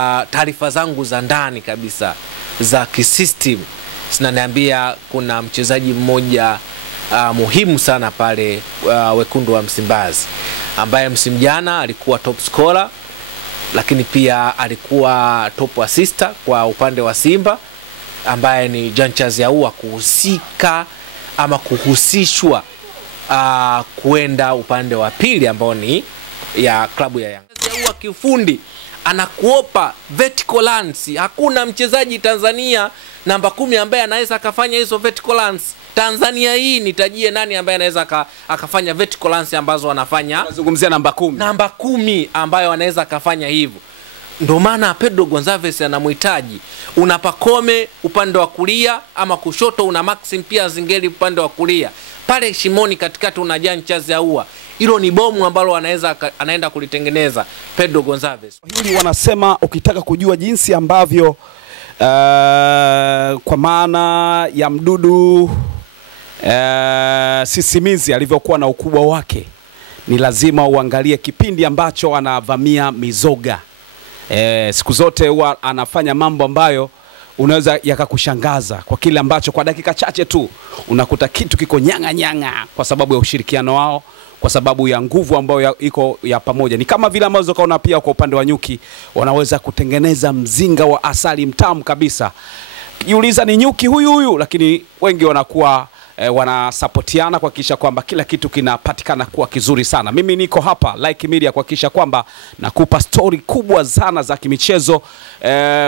Taarifa zangu za ndani kabisa za kisystem zinaniambia kuna mchezaji mmoja muhimu sana pale Wekundu wa Msimbazi ambaye msimu jana alikuwa top scorer, lakini pia alikuwa top assist kwa upande wa Simba, ambaye ni Jean Charles Ahoua kuhusika ama kuhusishwa kuenda upande wa pili ambao ni ya klabu ya Yanga. Ahoua kifundi anakuopa vertical lance. Hakuna mchezaji Tanzania namba 10 ambaye anaweza akafanya hizo vertical lance. Tanzania hii nitajie nani ambaye anaweza akafanya vertical lance ambazo anafanya. Nazungumzia namba 10. Namba 10 ambayo anaweza akafanya hivyo. Ndio maana Pedro Gonçalves anamhitaji. Una Pacome upande wa kulia ama kushoto, una Maxim pia Zingeli upande wa kulia. Pale shimoni katikati una Jean Charles Ahoua. Hilo ni bomu ambalo anaenda kulitengeneza Pedro Gonçalves. Hili wanasema ukitaka kujua jinsi ambavyo kwa maana ya mdudu sisimizi alivyokuwa na ukubwa wake, ni lazima uangalie kipindi ambacho anavamia mizoga. Siku zote huwa anafanya mambo ambayo unaweza yakakushangaza kwa kile ambacho kwa dakika chache tu unakuta kitu kiko nyanga kwa sababu ya ushirikiano wao, kwa sababu ya nguvu ambayo iko ya pamoja. Ni kama vile ambazo kaona pia kwa upande wa nyuki wanaweza kutengeneza mzinga wa asali mtamu kabisa. Jiuliza ni nyuki huyu, lakini wengi wanakuwa wanasapotiana kuhakikisha kwamba kila kitu kinapatikana kuwa kizuri sana. Mimi niko hapa Like Media kuhakikisha kwamba nakupa story kubwa sana za kimichezo,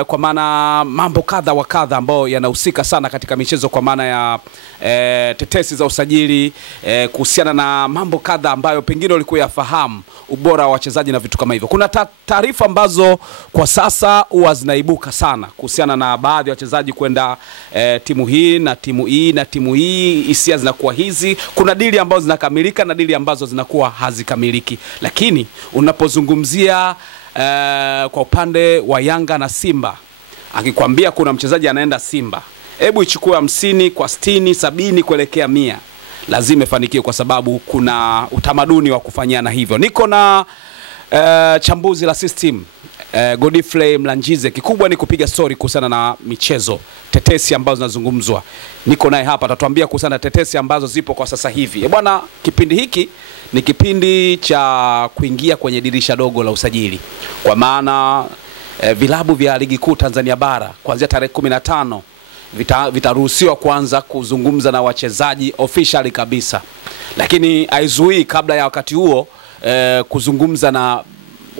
kwa maana mambo kadha wa kadha ambayo yanahusika sana katika michezo, kwa maana ya tetesi za usajili, kuhusiana na mambo kadha ambayo pengine ulikuwa yafahamu, ubora wa wachezaji na vitu kama hivyo. Kuna taarifa ambazo kwa sasa huwa zinaibuka sana kuhusiana na baadhi ya wachezaji kwenda timu hii na timu hii na timu hii. Hisia zinakuwa hizi, kuna dili ambazo zinakamilika na dili ambazo zinakuwa hazikamiliki. Lakini unapozungumzia kwa upande wa Yanga na Simba, akikwambia kuna mchezaji anaenda Simba, hebu ichukue 50 kwa 60 70 kuelekea 100, lazima ifanikiwe kwa sababu kuna utamaduni wa kufanyana hivyo. Niko na chambuzi la system Godfrey Mlanjize. Kikubwa ni kupiga story kuhusiana na michezo, tetesi ambazo zinazungumzwa. Niko naye hapa atatuambia kuhusiana na tetesi ambazo zipo kwa sasa hivi. Bwana, kipindi hiki ni kipindi cha kuingia kwenye dirisha dogo la usajili, kwa maana vilabu vya ligi kuu Tanzania bara kuanzia tarehe 15 vitaruhusiwa kuanza kuzungumza na wachezaji officially kabisa, lakini haizuii kabla ya wakati huo kuzungumza na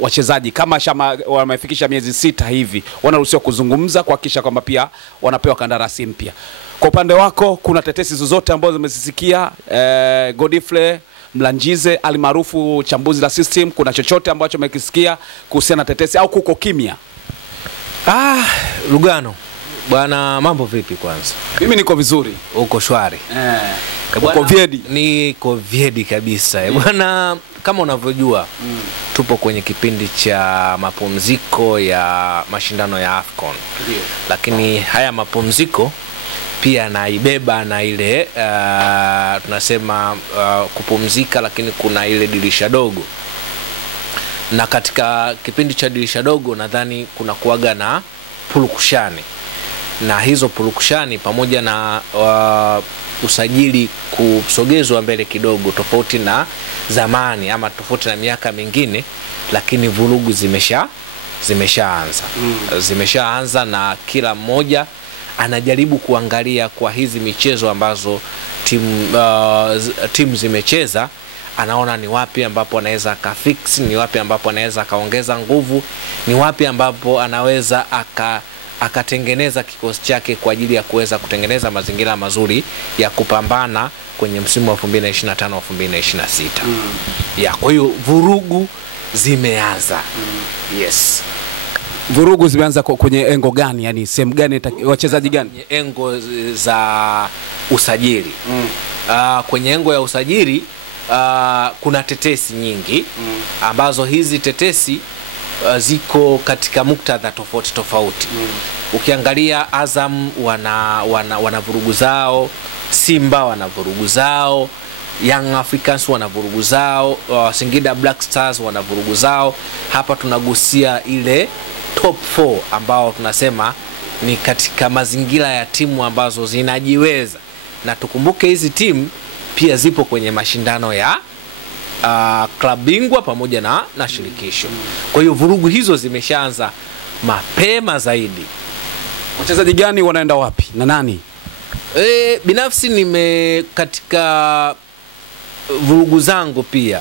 wachezaji kama wamefikisha miezi 6 hivi, wanaruhusiwa kuzungumza kuhakikisha kwamba pia wanapewa kandarasi mpya. Kwa upande wako kuna tetesi zozote ambazo zimesisikia Godfrey Mlanjize alimaarufu chambuzi la system? Kuna chochote ambacho umekisikia kuhusiana na tetesi au kuko kimya? Lugano bwana, mambo vipi kwanza? Mimi niko vizuri. Uko shwari? Uko vyedi? Niko vyedi kabisa. Bwana, kama unavyojua tupo kwenye kipindi cha mapumziko ya mashindano ya AFCON. Lakini haya mapumziko pia naibeba na ile tunasema kupumzika, lakini kuna ile dirisha dogo. Na katika kipindi cha dirisha dogo nadhani kuna kuaga na pulukushani, na hizo pulukushani pamoja na usajili kusogezwa mbele kidogo, tofauti na zamani ama tofauti na miaka mingine, lakini vurugu zimeshaanza. Zimeshaanza na kila mmoja anajaribu kuangalia kwa hizi michezo ambazo timu zimecheza, anaona ni wapi ambapo anaweza akafix, ni wapi ambapo anaweza akaongeza nguvu, ni wapi ambapo anaweza akatengeneza kikosi chake kwa ajili ya kuweza kutengeneza mazingira mazuri ya kupambana kwenye msimu wa 2025 2026. Kwa hiyo vurugu zimeanza. Yes. Vurugu zimeanza kwenye engo gani? Yani sehemu gani, wachezaji gani? Engo za usajili. Kwenye engo ya usajili kuna tetesi nyingi ambazo hizi tetesi ziko katika muktadha tofauti. Ukiangalia Azam wana vurugu zao, Simba wana vurugu zao, Young Africans wana vurugu zao, Singida Black Stars wana vurugu zao. Hapa tunagusia ile top 4 ambao tunasema ni katika mazingira ya timu ambazo zinajiweza, na tukumbuke hizi timu pia zipo kwenye mashindano ya klabu bingwa pamoja na shirikisho. Kwa hiyo vurugu hizo zimeshaanza mapema zaidi. Wachezaji gani wanaenda wapi na nani? Binafsi katika vurugu zangu pia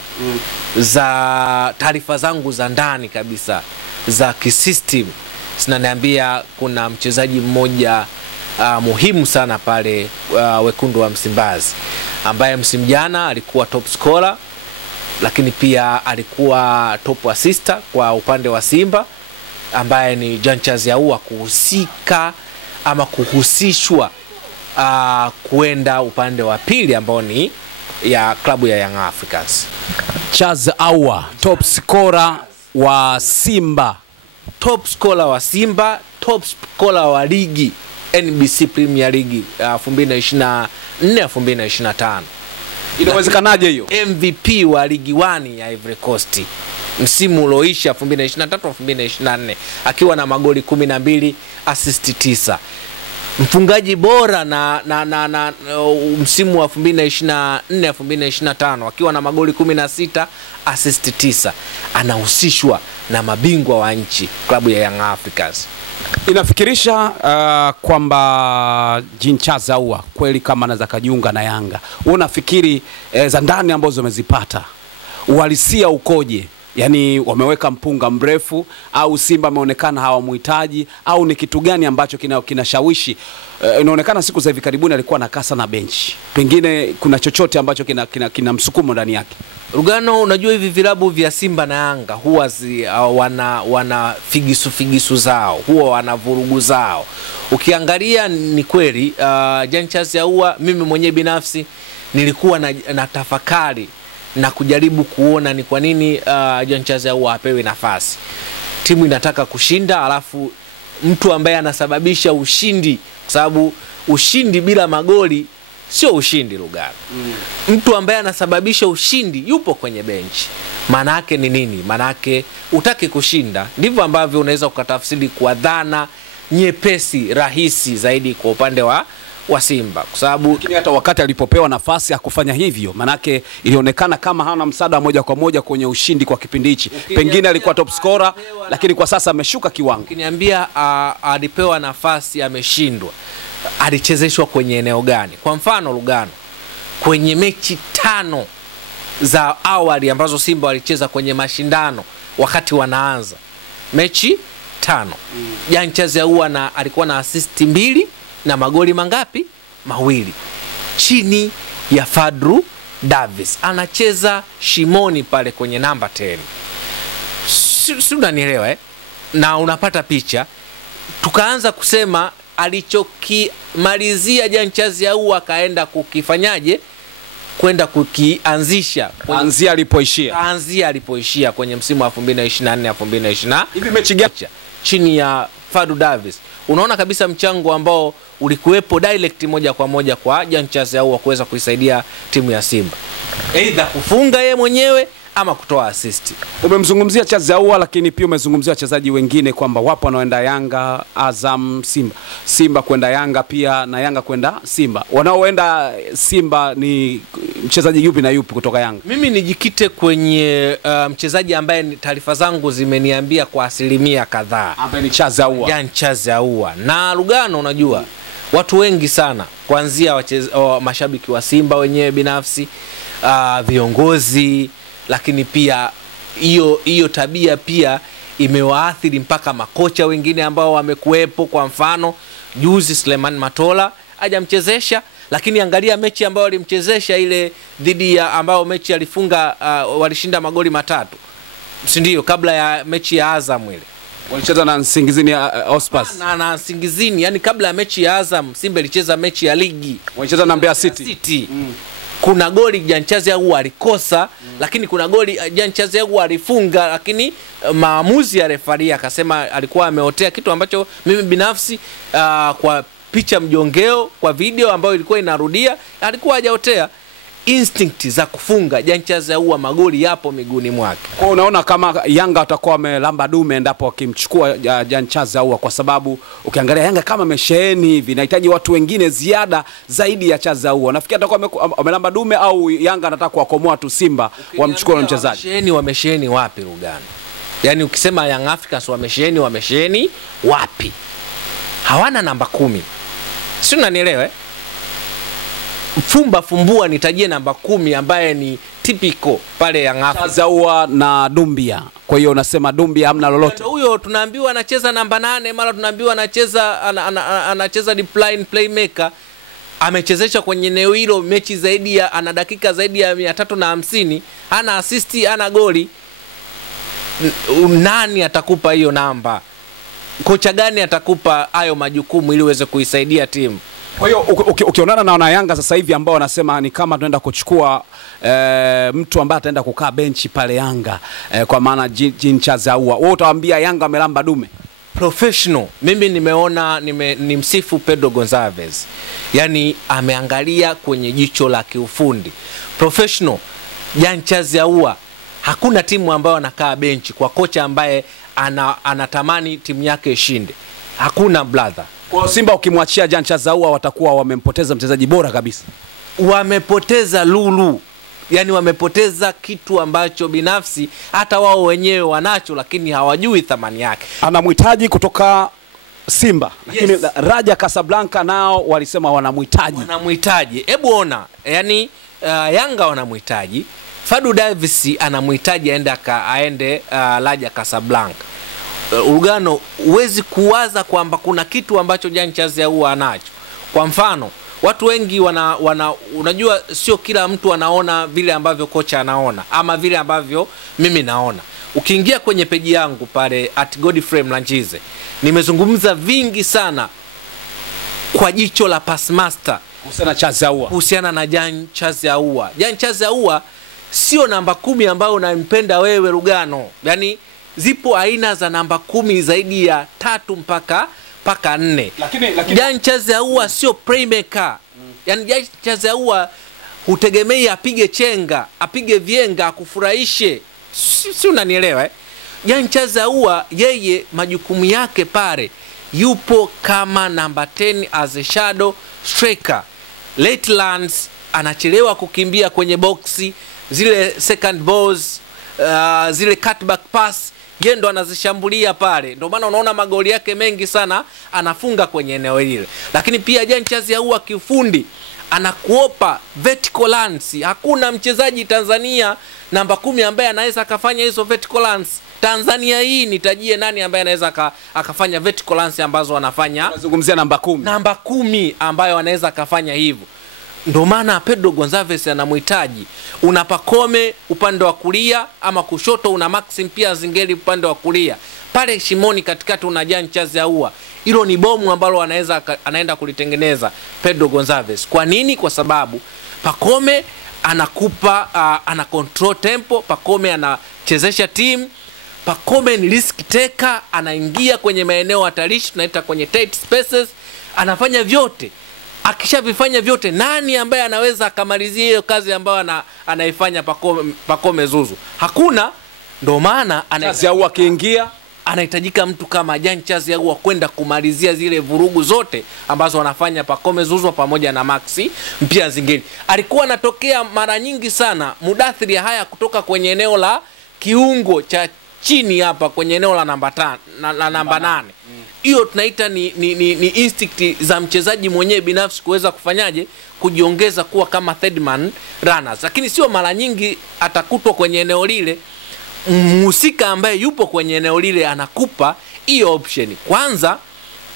za taarifa zangu za ndani kabisa za kisystem, zinaniambia kuna mchezaji mmoja muhimu sana pale Wekundu wa Msimbazi, ambaye msimu jana alikuwa top scorer, lakini pia alikuwa top assistant kwa upande wa Simba, ambaye ni Jean Charles Ahoua, kuhusika ama kuhusishwa kuenda upande wa pili ambao ni ya klabu ya Young Africans. Charles Ahoua, top scorer wa Simba, top scorer wa Simba, top scorer wa ligi NBC Premier League 2024-2025. Inawezekanaje hiyo? MVP wa ligi 1 ya Ivory Coast msimu ulioisha 2023-2024 akiwa na magoli 12, assist 9. Mfungaji bora na msimu wa 2024-2025 akiwa na magoli 16, assist 9. Anahusishwa na mabingwa wa nchi, klabu ya Young Africans. Inafikirisha kwamba Jean Charles Ahoua kweli kama anaweza kujiunga na Yanga. Unafikiri za ndani ambazo umezipata uhalisia ukoje? Yaani wameweka mpunga mrefu, au Simba ameonekana hawamhitaji, au ni kitu gani ambacho kinashawishi? Inaonekana siku za hivi karibuni alikuwa na kasa na benchi. Pengine kuna chochote ambacho kina msukumo ndani yake. Rugano, unajua hivi vilabu vya Simba na Yanga huwa wana figisu zao, huwa wana vurugu zao. Ukiangalia ni kweli Jean Charles Ahoua, mimi mwenyewe binafsi nilikuwa na tafakari na kujaribu kuona ni kwa nini Jean Charles Ahoua apewe nafasi. Timu inataka kushinda, alafu mtu ambaye anasababisha ushindi, kwa sababu ushindi bila magoli sio ushindi Lugano. Mtu ambaye anasababisha ushindi yupo kwenye benchi. Maana yake ni nini? Maana yake utaki kushinda. Ndivyo ambavyo unaweza kutafsiri kwa dhana nyepesi, rahisi zaidi kwa upande wa Simba, kwa sababu hata wakati alipopewa nafasi ya kufanya hivyo, manake ilionekana kama hana msaada moja kwa moja kwenye ushindi kwa kipindi hichi. Pengine alikuwa top scorer, lakini kwa sasa ameshuka kiwango. Ukiniambia alipewa nafasi ameshindwa, alichezeshwa kwenye eneo gani? Kwa mfano Lugano, kwenye mechi 5 za awali ambazo Simba walicheza kwenye mashindano wakati wanaanza, mechi 5 Jean Charles Ahoua alikuwa na assist 2 na magoli mangapi? 2, chini ya Fadlu Davis. Anacheza shimoni pale kwenye namba 10. Si unanielewa na unapata picha. Tukaanza kusema alichokimalizia Jean Charles Ahoua akaenda kukifanyaje? Kwenda kukianzisha anzia alipoishia kwenye msimu wa 2024-2025. Hivi mechi gani chini ya Fadlu Davis? Unaona kabisa mchango ambao ulikuwepo direct moja kwa moja kwa Jean Charles Ahoua kuweza kuisaidia timu ya Simba, aidha kufunga yeye mwenyewe ama kutoa assist. Umemzungumzia Charles Ahoua, lakini pia umezungumzia wachezaji wengine kwamba wapo wanaoenda Yanga, Azam, Simba kwenda Yanga pia, na Yanga kwenda Simba. Wanaoenda Simba ni mchezaji yupi na yupi kutoka Yanga? Mimi nijikite kwenye mchezaji ambaye taarifa zangu zimeniambia kwa asilimia kadhaa, ambaye ni Charles Ahoua. Jean Charles Ahoua. Na Lugano, unajua watu wengi sana kuanzia mashabiki wa Simba wenyewe binafsi, viongozi, lakini pia hiyo tabia pia imewaathiri mpaka makocha wengine ambao wamekuepo. Kwa mfano juzi Suleiman Matola hajamchezesha, lakini angalia mechi ambayo alimchezesha ile dhidi ya ambao mechi alifunga, walishinda magoli 3, si ndio? Kabla ya mechi ya Azam ile walicheza na Nsingizini Ospas na Nsingizini, yani kabla ya mechi ya Azam Simba ilicheza mechi ya ligi, walicheza na Mbeya City. Kuna goli Jean Charles Ahoua alikosa, lakini kuna goli Jean Charles Ahoua alifunga, lakini maamuzi ya refari akasema alikuwa ameotea, kitu ambacho mimi binafsi kwa picha mjongeo, kwa video ambayo ilikuwa inarudia, alikuwa hajaotea. instinct za kufunga. Jean Charles Ahoua magoli yapo miguuni mwake. Kwa unaona kama Yanga watakuwa wamelamba dume endapo wakimchukua Jean Charles Ahoua, kwa sababu ukiangalia Yanga kama amesheheni hivi inahitaji watu wengine ziada zaidi ya Charles Ahoua. Nafikiri atakuwa wamelamba dume au Yanga anataka kuwakomoa tu Simba wamchukue na mchezaji. Wamesheheni wapi Rugano? Yaani ukisema Young Africans wamesheheni wapi? Hawana namba 10. Si unanielewa? Fumbua nitajie namba 10 ambaye ni typical pale Young Africans. Charles na Dumbia. Kwa hiyo unasema Dumbia hamna lolote. Huyo tunaambiwa anacheza namba 8, mara tunaambiwa anacheza deep line playmaker. Amechezesha kwenye eneo hilo mechi zaidi ya ana dakika zaidi ya 350, hana assist, hana goli. Nani atakupa hiyo namba? Kocha gani atakupa hayo majukumu ili uweze kuisaidia timu? Kwa hiyo ukionana na wana Yanga sasa hivi ambao wanasema ni kama tunaenda kuchukua mtu ambaye ataenda kukaa benchi pale Yanga, kwa maana Jean Charles Ahoua, wewe utawaambia Yanga amelamba dume? Professional. Mimi nimeona nimsifu Pedro Gonçalves. Yaani ameangalia kwenye jicho la kiufundi. Professional. Jean Charles Ahoua, hakuna timu ambayo anakaa benchi kwa kocha ambaye anatamani timu yake ishinde. Hakuna brother. Kwa Simba ukimwachia Jean Charles Ahoua watakuwa wamempoteza mchezaji bora kabisa. Wamepoteza lulu. Yaani wamepoteza kitu ambacho binafsi hata wao wenyewe wanacho, lakini hawajui thamani yake. Anamhitaji kutoka Simba. Lakini yes, Raja Casablanca nao walisema wanamhitaji. Hebu ona, yani Yanga wanamhitaji. Fadu Davis anamhitaji aende Raja Casablanca. Ugano, uwezi kuwaza kwamba kuna kitu ambacho Jean Charles Ahoua anacho. Kwa mfano, watu wengi unajua sio kila mtu anaona vile ambavyo kocha anaona ama vile ambavyo mimi naona. Ukiingia kwenye peji yangu pale @Godfrey Mlanchize, nimezungumza vingi sana kwa jicho la Passmaster kuhusiana na Jean Charles Ahoua. Jean Charles Ahoua sio namba 10 ambayo unampenda wewe Rugano. Yaani zipo aina za namba 10 zaidi ya 3 mpaka 4. Lakini Jean Charles Ahoua sio playmaker. Yaani Jean Charles Ahoua hutegemei apige chenga, apige vienga, akufurahishe. Si unanielewa? Jean Charles Ahoua yeye majukumu yake pale yupo kama namba 10 as a shadow striker. Late lands, anachelewa kukimbia kwenye boxi, zile second balls, zile cutback pass yeye ndo anazishambulia pale. Ndio maana unaona magoli yake mengi sana anafunga kwenye eneo hili. Lakini pia Jean Charles Ahoua kiufundi anakuopa vertical lance. Hakuna mchezaji Tanzania namba 10 ambaye anaweza akafanya hizo vertical lance. Tanzania hii nitajie nani ambaye anaweza akafanya vertical lance ambazo anafanya? Nazungumzia namba 10. Namba 10 ambayo anaweza akafanya hivyo. Ndio maana Pedro Gonçalves anamhitaji. Una Pacome upande wa kulia ama kushoto, una Maxim pia Zingeli upande wa kulia. Pale shimoni katikati una Jean Charles Ahoua. Hilo ni bomu ambalo anaenda kulitengeneza Pedro Gonçalves. Kwa nini? Kwa sababu Pacome anakupa ana control tempo, Pacome anachezesha team, Pacome ni risk taker, anaingia kwenye maeneo hatarishi, tunaita kwenye tight spaces, anafanya vyote. Akishavifanya vyote, nani ambaye anaweza akamalizia hiyo kazi ambayo anaifanya Pacome Zuzu? Hakuna. Ndio maana Ahoua akiingia anahitajika mtu kama Jean Charles Ahoua kwenda kumalizia zile vurugu zote ambazo wanafanya Pacome Zuzu pamoja na Maxi mpia Zingeli. Alikuwa anatokea mara nyingi sana Mudathiri haya kutoka kwenye eneo la kiungo cha chini hapa kwenye eneo la namba 5 na namba 8. Hiyo tunaita ni instinct za mchezaji mwenyewe binafsi kuweza kufanyaje kujiongeza kuwa kama third man runners. Lakini sio mara nyingi atakutwa kwenye eneo lile. Mhusika ambaye yupo kwenye eneo lile anakupa hiyo option. Kwanza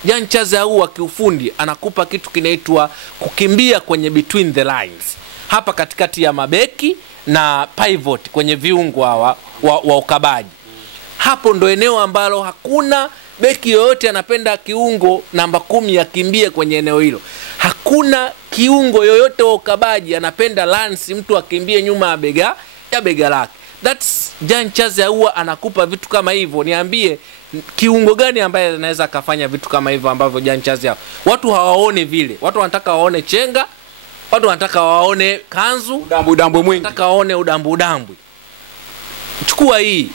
Jean Charles Ahoua kiufundi anakupa kitu kinaitwa kukimbia kwenye between the lines. Hapa katikati ya mabeki na pivot kwenye viungo hawa wa ukabaji. Hapo ndo eneo ambalo hakuna beki yoyote anapenda kiungo namba 10 akimbie kwenye eneo hilo. Hakuna kiungo yoyote wa ukabaji anapenda lance mtu akimbie nyuma ya bega lake. That's Jean Charles Ahoua anakupa vitu kama hivyo. Niambie kiungo gani ambaye anaweza kufanya vitu kama hivyo ambavyo Jean Charles Ahoua? Watu hawaone vile. Watu wanataka waone chenga, Watu wanataka waone kanzu, udambwe mwingi. Wanataka waone udambwe. Chukua hii.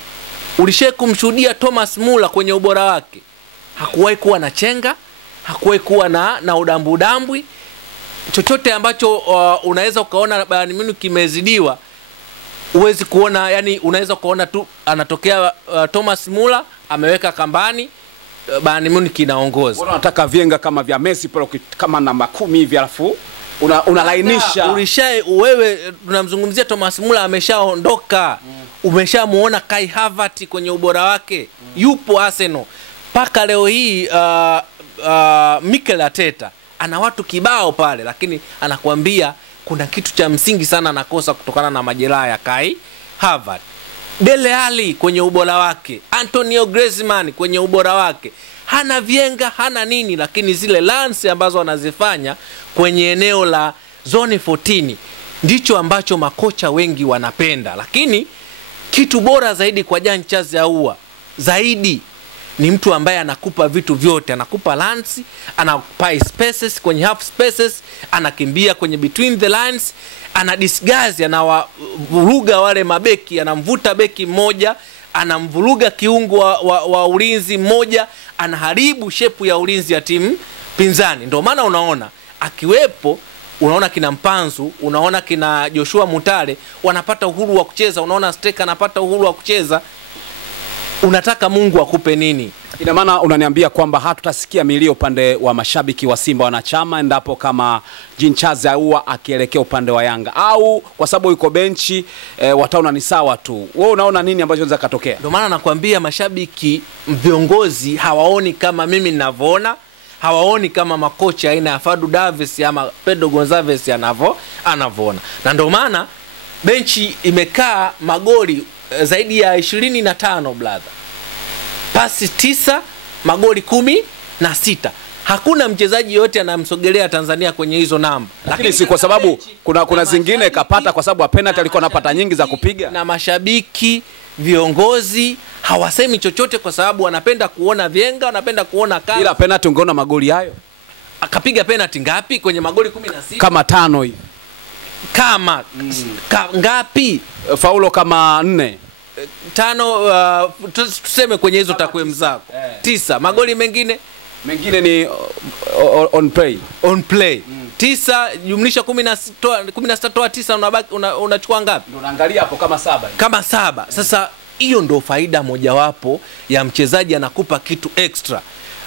Ulishaye kumshuhudia Thomas Muller kwenye ubora wake. Hakuwahi kuwa na chenga, hakuwahi kuwa na udambwe. Chochote ambacho unaweza ukaona Bayern Munich kimezidiwa, uwezi kuona, yani unaweza kuona tu anatokea Thomas Muller ameweka kambani, Bayern Munich inaongoza. Unataka vienga kama vya Messi pale kama namba 10 hivi alafu unalainisha. Wewe tunamzungumzia Thomas Muller ameshaondoka. Umeshamuona Kai Havertz kwenye ubora wake. Yupo Arsenal. Paka leo hii Mikel Arteta ana watu kibao pale, lakini anakuambia kuna kitu cha msingi sana anakosa kutokana na majeraha ya Kai Havertz. Dele Alli kwenye ubora wake, Antonio Griezmann kwenye ubora wake. Hana vienga, hana nini, lakini zile lance ambazo wanazifanya kwenye eneo la zone 14 ndicho ambacho makocha wengi wanapenda. Lakini kitu bora zaidi kwa Jan Charles Ahoua zaidi ni mtu ambaye anakupa vitu vyote. Anakupa lance, anakupa spaces kwenye half spaces, anakimbia kwenye between the lines, ana disguise, anawavuruga wale mabeki, anamvuta beki mmoja, anamvuruga kiungo wa ulinzi mmoja, anaharibu shepu ya ulinzi ya timu pinzani. Ndio maana unaona akiwepo, unaona kina Mpanzu, unaona kina Joshua Mutale wanapata uhuru wa kucheza, unaona striker anapata uhuru wa kucheza. Unataka Mungu akupe nini? Ina maana unaniambia kwamba hatutasikia milio upande wa mashabiki wa Simba wanachama endapo kama Jan Charles Ahoua akielekea upande wa Yanga, au kwa sababu yuko benchi wataona ni sawa tu. Wewe unaona nini ambacho kinaweza katokea? Ndio maana nakwambia mashabiki, viongozi hawaoni kama mimi ninavyoona, hawaoni kama makocha aina ya Fadu Davis ama Pedro Gonçalves anavyoona. Na ndio maana benchi imekaa magoli zaidi ya 25 brother. Pasi 9, magoli 16. Hakuna mchezaji yote anamsogelea Tanzania kwenye hizo namba. Lakini si kwa sababu kuna zingine kapata kwa sababu penalty alikuwa anapata nyingi za kupiga. Na mashabiki, viongozi hawasemi chochote kwa sababu wanapenda kuona vienga, wanapenda kuona kama. Bila penalty ungeona magoli hayo. Akapiga penalty ngapi kwenye magoli 16? Kama 5 hivi. Kama ngapi? Faulo kama 4. 5, tuseme kwenye hizo takwimu zako. 9. Magoli mengine ni on play. 9 jumlisha 16 toa 9 unabaki unachukua ngapi? Ndio unaangalia hapo kama 7. Kama 7. Sasa hiyo ndio faida mojawapo ya mchezaji anakupa kitu extra.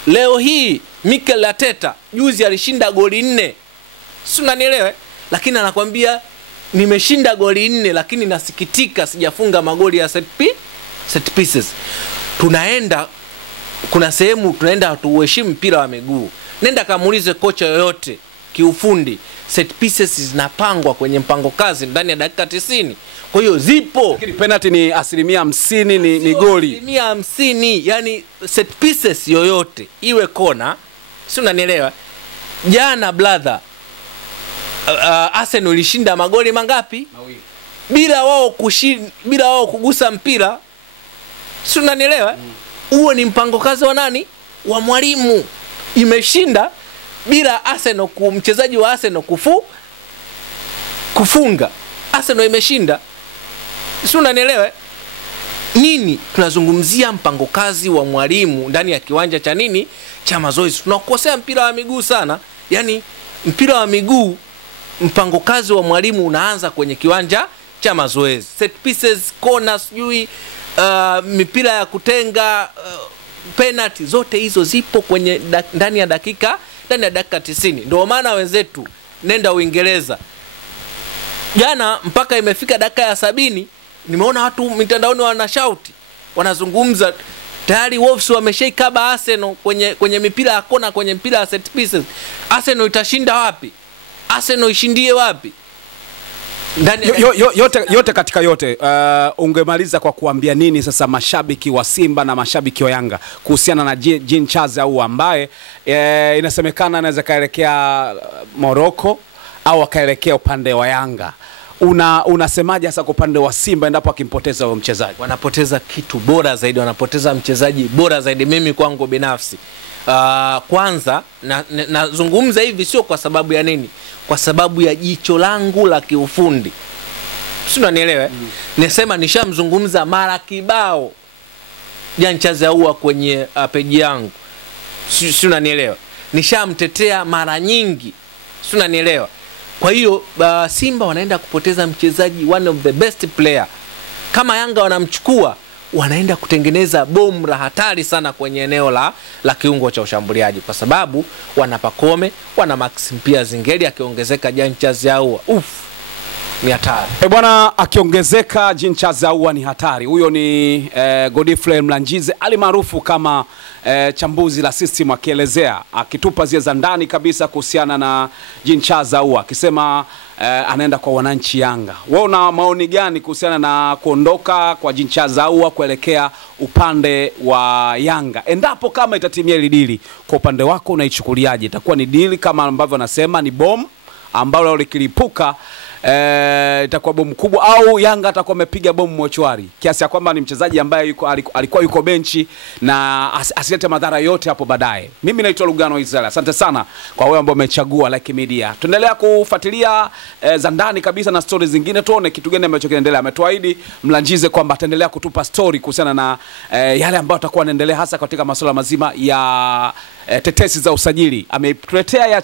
Leo hii Mikel Arteta juzi alishinda goli 4. Si unanielewa? Lakini anakuambia nimeshinda goli 4 lakini nasikitika sijafunga magoli ya set pieces. Kuna sehemu tunaenda tuheshimu mpira wa miguu. Nenda kamuulize kocha yoyote kiufundi, set pieces zinapangwa kwenye mpango kazi ndani ya dakika 90. Kwa hiyo zipo. Lakini penalty ni 50% ni goli. 50%, yani set pieces yoyote iwe kona. Si unanielewa? Jana brother, Arsenal ilishinda magoli mangapi? 2. Bila wao kugusa mpira. Si unanielewa? Huo ni mpango kazi wa nani? Wa mwalimu. Imeshinda bila Arsenal mchezaji wa Arsenal kufunga. Arsenal imeshinda. Si unanielewa? Nini? Tunazungumzia mpango kazi wa mwalimu ndani ya kiwanja cha nini? Cha mazoezi. Tunakosea mpira wa miguu sana. Yaani mpira wa miguu mpango kazi wa mwalimu unaanza kwenye kiwanja cha mazoezi. Set pieces, corners, mipira ya kutenga, penalty, zote hizo zipo kwenye ndani ya dakika 90. Ndio maana wenzetu nenda Uingereza jana mpaka imefika dakika ya 70, nimeona watu mitandaoni wanashauti, wanazungumza tayari Wolves wameshaikaba Arsenal kwenye mipira ya kona, kwenye mpira ya set pieces. Arsenal itashinda wapi? Arsenal ishindie wapi? Yote katika yote, ungemaliza kwa kuambia nini sasa mashabiki wa Simba na mashabiki wa Yanga kuhusiana na Jan Charles Ahoua ambaye inasemekana anaweza kaelekea Morocco au akaelekea upande wa Yanga? Unasemaje sasa kwa upande wa Simba endapo akimpoteza huyo mchezaji? Wanapoteza kitu bora zaidi, wanapoteza mchezaji bora zaidi. Mimi kwangu binafsi kwanza nazungumza hivi sio kwa sababu ya nini, kwa sababu ya jicho langu la kiufundi, si unanielewa? Nasema nishamzungumza mara kibao Jean Charles Ahoua kwenye page yangu, si unanielewa? Nishamtetea mara nyingi, si unanielewa? Kwa hiyo Simba wanaenda kupoteza mchezaji, one of the best player. Kama Yanga wanamchukua, wanaenda kutengeneza bomu la hatari sana kwenye eneo la kiungo cha ushambuliaji, kwa sababu wana Pacome, wana Maxim pia Zingeli, akiongezeka Jean Charles Ahoua. Ni hatari. Bwana, akiongezeka Jean Charles Ahoua ni hatari. Huyo ni Godfrey Mlanjize alimaarufu kama chambuzi la system, akielezea, akitupa zile za ndani kabisa kuhusiana na Jean Charles Ahoua, akisema anaenda kwa wananchi Yanga. Wewe una maoni gani kuhusiana na kuondoka kwa Jean Charles Ahoua kuelekea upande wa Yanga? Endapo kama itatimia ile dili, kwa upande wako unaichukuliaje? Itakuwa ni dili kama ambavyo anasema ni bomb ambalo likilipuka itakuwa bomu kubwa, au Yanga atakuwa amepiga bomu mochwari kiasi ya kwamba ni mchezaji ambaye alikuwa yuko benchi na asilete madhara yote hapo baadaye? Mimi naitwa Lugano Israel. Asante sana kwa wewe ambao umechagua Like Media. Tuendelea kufuatilia za ndani kabisa na stories zingine, tuone kitu gani ambacho kinaendelea. Ametuahidi Mlanjize kwamba ataendelea kutupa story kuhusiana na yale ambayo atakuwa anaendelea, hasa katika masuala mazima ya tetesi za usajili. Ametuletea ya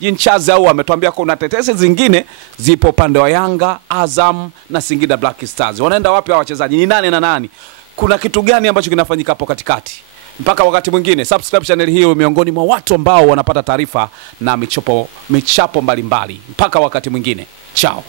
Jean Charles Ahoua, ametuambia kuna tetesi zingine zipo upande wa Yanga, Azam na Singida Black Stars. Wanaenda wapi hao wachezaji? Ni nani na nani? Kuna kitu gani ambacho kinafanyika hapo katikati? Mpaka wakati mwingine, subscribe channel hii, miongoni mwa watu ambao wanapata taarifa na michapo mbalimbali. Mpaka wakati mwingine, chao.